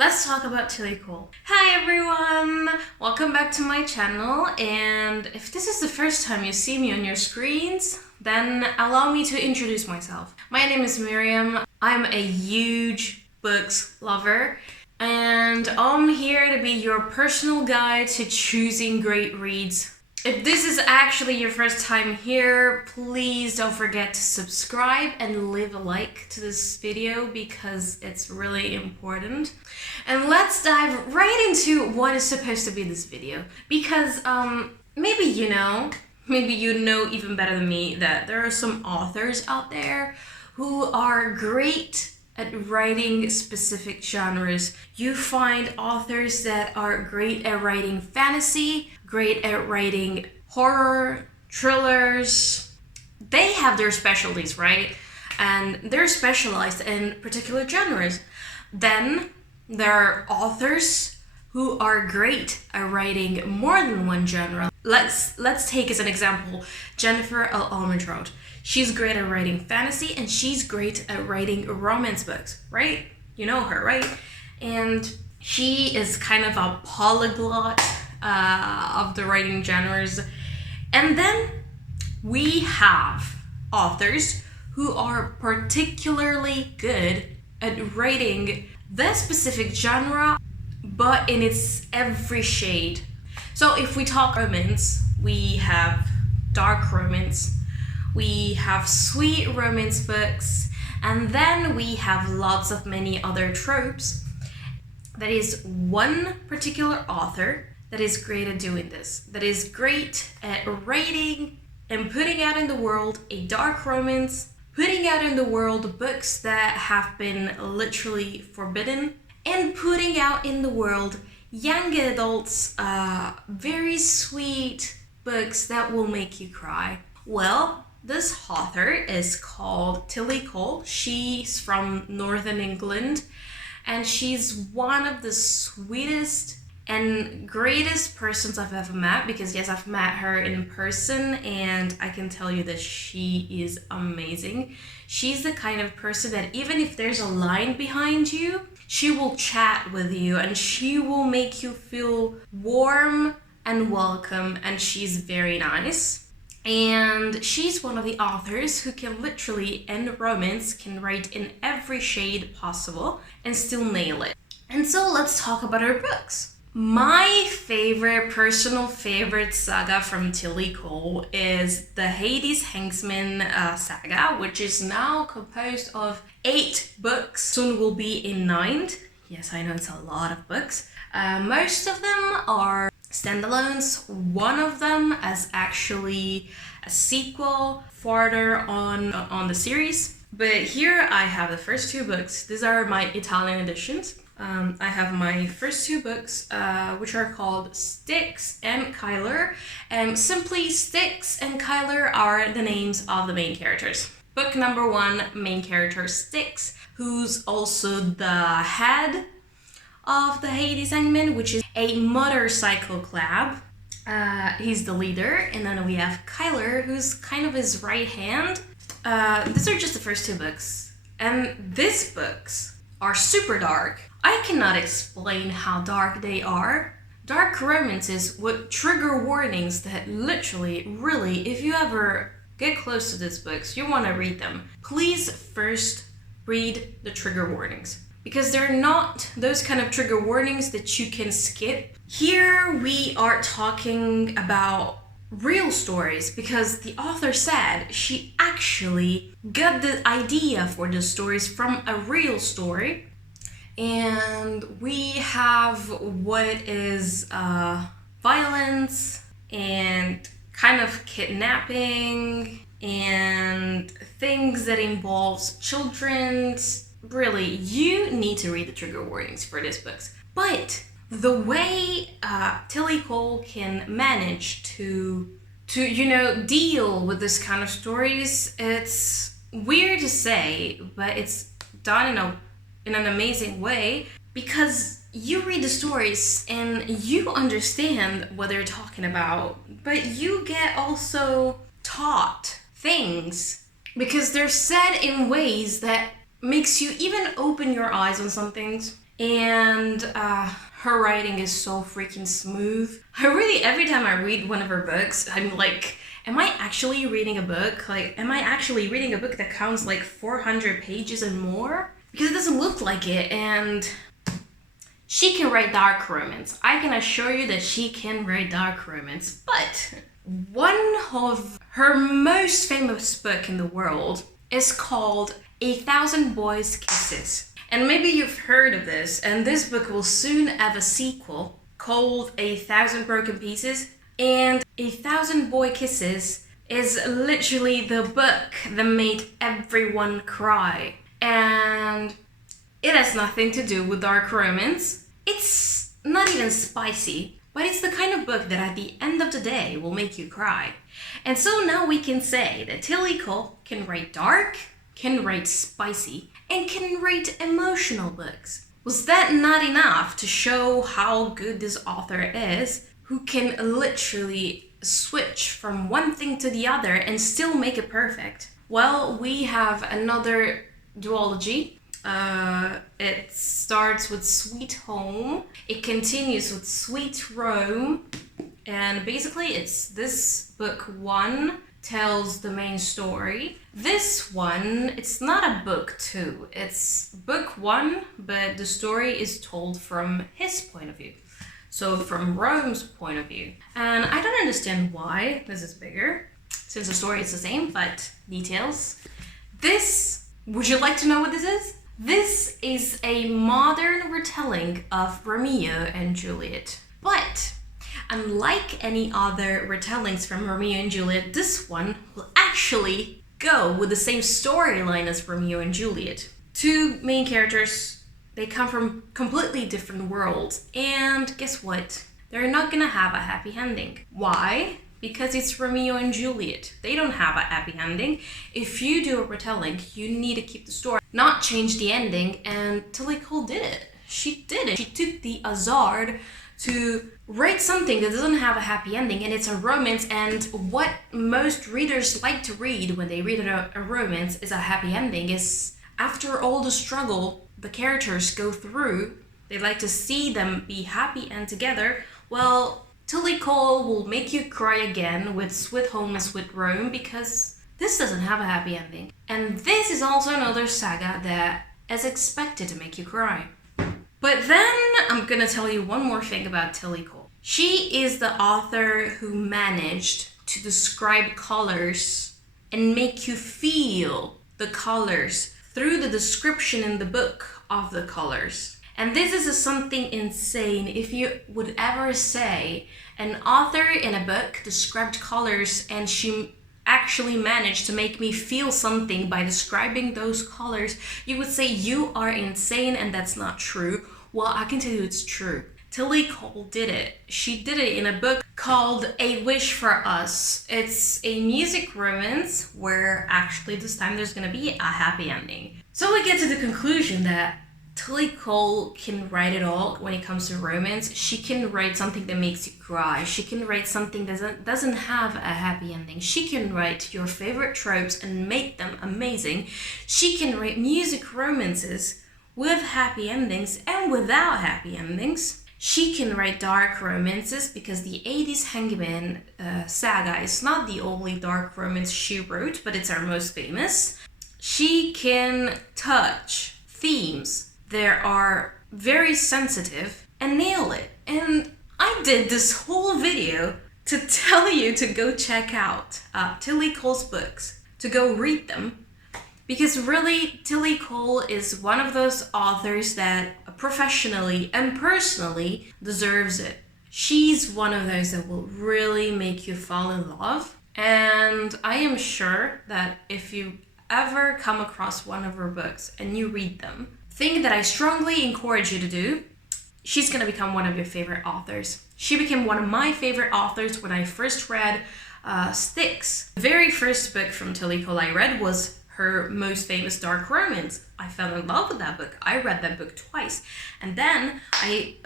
Let's talk about Tillie Cole. Hi everyone! Welcome back to my channel, and if this is the first time you see me on your screens, then allow me to introduce myself. My name is Miriam. I'm a huge books lover, and I'm here to be your personal guide to choosing great reads. If this is actually your first time here, please don't forget to subscribe and leave a like to this video because it's really important. And let's dive right into what is supposed to be this video. Because maybe you know even better than me that there are some authors out there who are great at writing specific genres. You find authors that are great at writing fantasy, great at writing horror, thrillers. They have their specialties, right? And they're specialized in particular genres. Then there are authors who are great at writing more than one genre. Let's take as an example Jennifer L. Almondroad. She's great at writing fantasy and she's great at writing romance books, right? You know her, right? And she is kind of a polyglot of the writing genres. And then we have authors who are particularly good at writing the specific genre, but in its every shade. So if we talk romance, we have dark romance, we have sweet romance books, and then we have lots of many other tropes. That is one particular author that is great at doing this, that is great at writing and putting out in the world a dark romance, putting out in the world books that have been literally forbidden, and putting out in the world young adults, very sweet books that will make you cry. Well, this author is called Tillie Cole. She's from Northern England, and she's one of the sweetest and greatest persons I've ever met, because yes, I've met her in person and I can tell you that she is amazing. She's the kind of person that even if there's a line behind you, she will chat with you and she will make you feel warm and welcome, and she's very nice. And she's one of the authors who can literally, in romance, can write in every shade possible and still nail it. And so let's talk about her books. My personal favorite saga from Tillie Cole is the Hades Hengsman saga, which is now composed of 8 books. Soon will be in 9th. Yes, I know it's a lot of books. Most of them are standalones. One of them is actually a sequel farther on the series. But here I have the first 2 books. These are my Italian editions. I have my first 2 books, which are called Styx and Kyler. And simply Styx and Kyler are the names of the main characters. Book number 1, main character Styx, who's also the head of the Hades Hangman, which is a motorcycle club. He's the leader. And then we have Kyler, who's kind of his right hand. These are just the first 2 books. And these books are super dark. I cannot explain how dark they are. Dark romances with trigger warnings that literally, really, if you ever get close to these books, you want to read them. Please first read the trigger warnings, because they're not those kind of trigger warnings that you can skip. Here we are talking about real stories, because the author said she actually got the idea for the stories from a real story. And we have what is violence and kind of kidnapping and things that involves children. Really, you need to read the trigger warnings for these books. But the way Tillie Cole can manage to deal with this kind of stories, it's weird to say, but it's done in an amazing way, because you read the stories and you understand what they're talking about, but you get also taught things because they're said in ways that makes you even open your eyes on some things. and her writing is so freaking smooth. Every time I read one of her books, I'm like, am I actually reading a book? Like, am I actually reading a book that counts like 400 pages and more? Because it doesn't look like it, and she can write dark romance. I can assure you that she can write dark romance. But one of her most famous book in the world is called 1,000 Boys' Kisses. And maybe you've heard of this, and this book will soon have a sequel called 1,000 Broken Pieces. And 1,000 Boy Kisses is literally the book that made everyone cry. And it has nothing to do with dark romance. It's not even spicy, but it's the kind of book that at the end of the day will make you cry. And so now we can say that Tillie Cole can write dark, can write spicy, and can write emotional books. Was that not enough to show how good this author is, who can literally switch from one thing to the other and still make it perfect? Well, we have another duology. It starts with Sweet Home, it continues with Sweet Rome, and basically it's this book one tells the main story. This one, it's not a book two, it's book one, but the story is told from his point of view. So from Rome's point of view. And I don't understand why this is bigger, since the story is the same, but details. Would you like to know what this is? This is a modern retelling of Romeo and Juliet. But unlike any other retellings from Romeo and Juliet, this one will actually go with the same storyline as Romeo and Juliet. Two main characters, they come from completely different worlds, and guess what? They're not gonna have a happy ending. Why? Because it's Romeo and Juliet. They don't have a happy ending. If you do a retelling, you need to keep the story, not change the ending, and Tillie Cole did it. She did it. She took the hazard to write something that doesn't have a happy ending, and it's a romance, and what most readers like to read when they read a romance is a happy ending, is after all the struggle the characters go through, they like to see them be happy and together. Well, Tillie Cole will make you cry again with Sweet Home and Sweet Rome, because this doesn't have a happy ending. And this is also another saga that is expected to make you cry. But then I'm gonna tell you one more thing about Tillie Cole. She is the author who managed to describe colors and make you feel the colors through the description in the book of the colors. And this is something insane. If you would ever say an author in a book described colors and she actually managed to make me feel something by describing those colors, you would say you are insane and that's not true. Well, I can tell you it's true. Tillie Cole did it. She did it in a book called A Wish for Us. It's a music romance where actually this time there's gonna be a happy ending. So we get to the conclusion that Tillie Cole can write it all when it comes to romance. She can write something that makes you cry. She can write something that doesn't have a happy ending. She can write your favorite tropes and make them amazing. She can write music romances with happy endings and without happy endings. She can write dark romances, because the 80s Hangman saga is not the only dark romance she wrote, but it's her most famous. She can touch themes that are very sensitive and nail it. And I did this whole video to tell you to go check out Tillie Cole's books, to go read them. Because really, Tillie Cole is one of those authors that professionally and personally deserves it. She's one of those that will really make you fall in love. And I am sure that if you ever come across one of her books and you read them, thing that I strongly encourage you to do, she's gonna become one of your favorite authors. She became one of my favorite authors when I first read Styx. The very first book from Tillie Cole I read was her most famous dark romance. I fell in love with that book. I read that book twice. And then I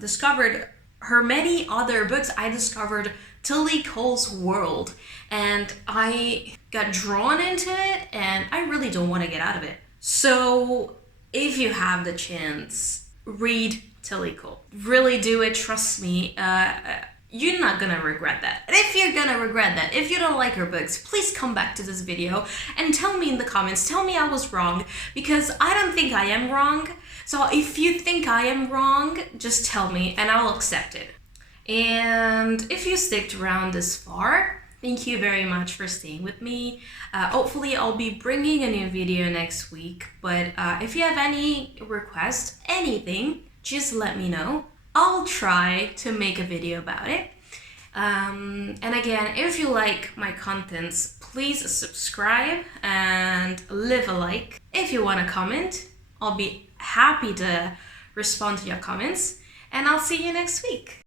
discovered her many other books. I discovered Tillie Cole's world, and I got drawn into it, and I really don't want to get out of it. So if you have the chance, read Tillie Cole. Really do it, trust me. You're not gonna regret that. And if you're gonna regret that, if you don't like her books, please come back to this video and tell me in the comments, tell me I was wrong, because I don't think I am wrong. So if you think I am wrong, just tell me and I'll accept it. And if you sticked around this far, thank you very much for staying with me. Hopefully I'll be bringing a new video next week, but if you have any requests, anything, just let me know. I'll try to make a video about it. And again, if you like my contents, please subscribe and leave a like. If you want to comment, I'll be happy to respond to your comments, and I'll see you next week.